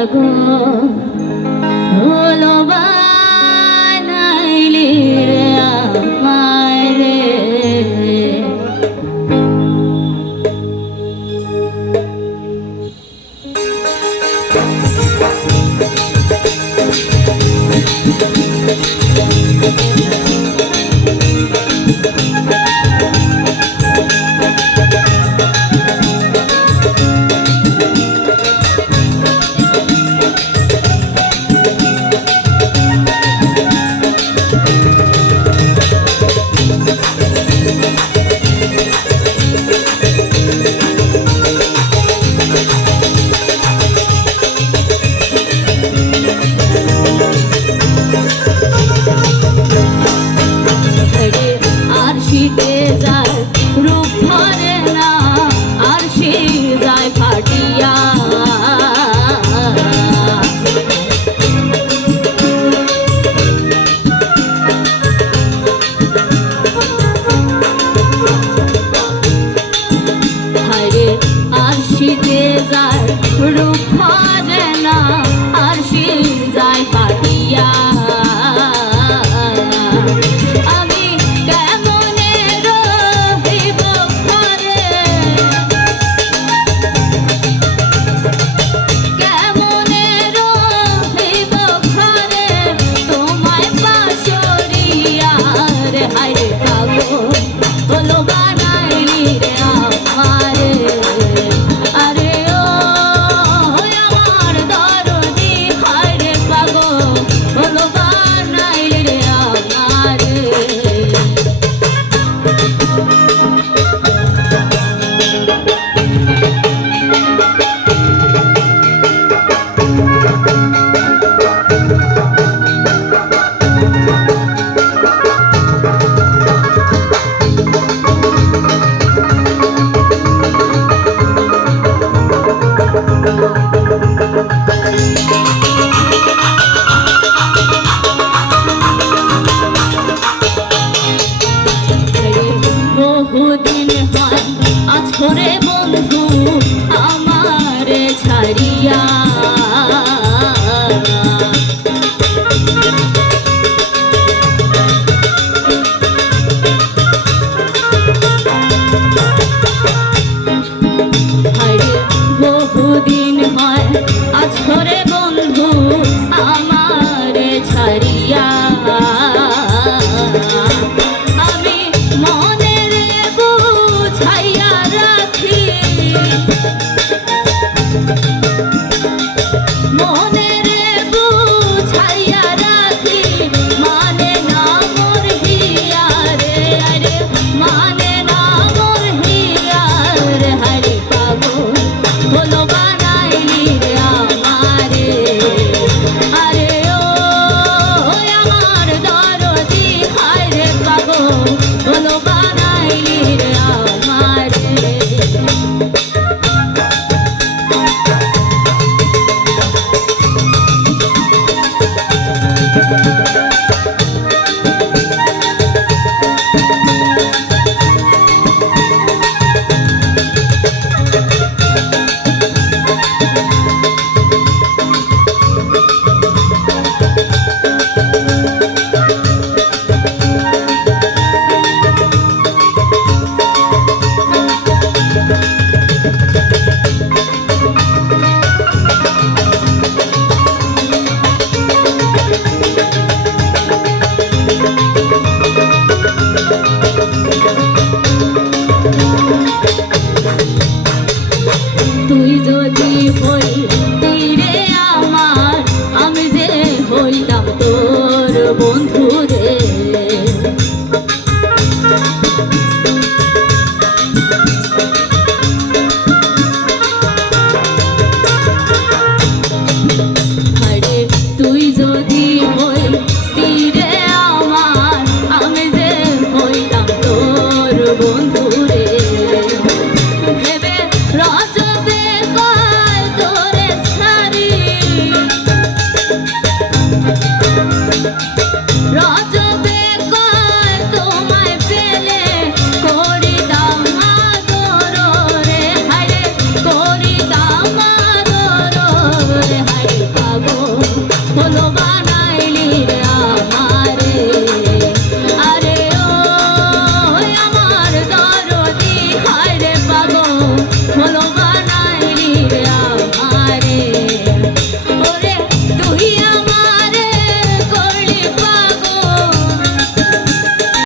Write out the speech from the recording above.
পাগল side, Rupa. বহুদিন হয় আজ করে বন্ধু நான்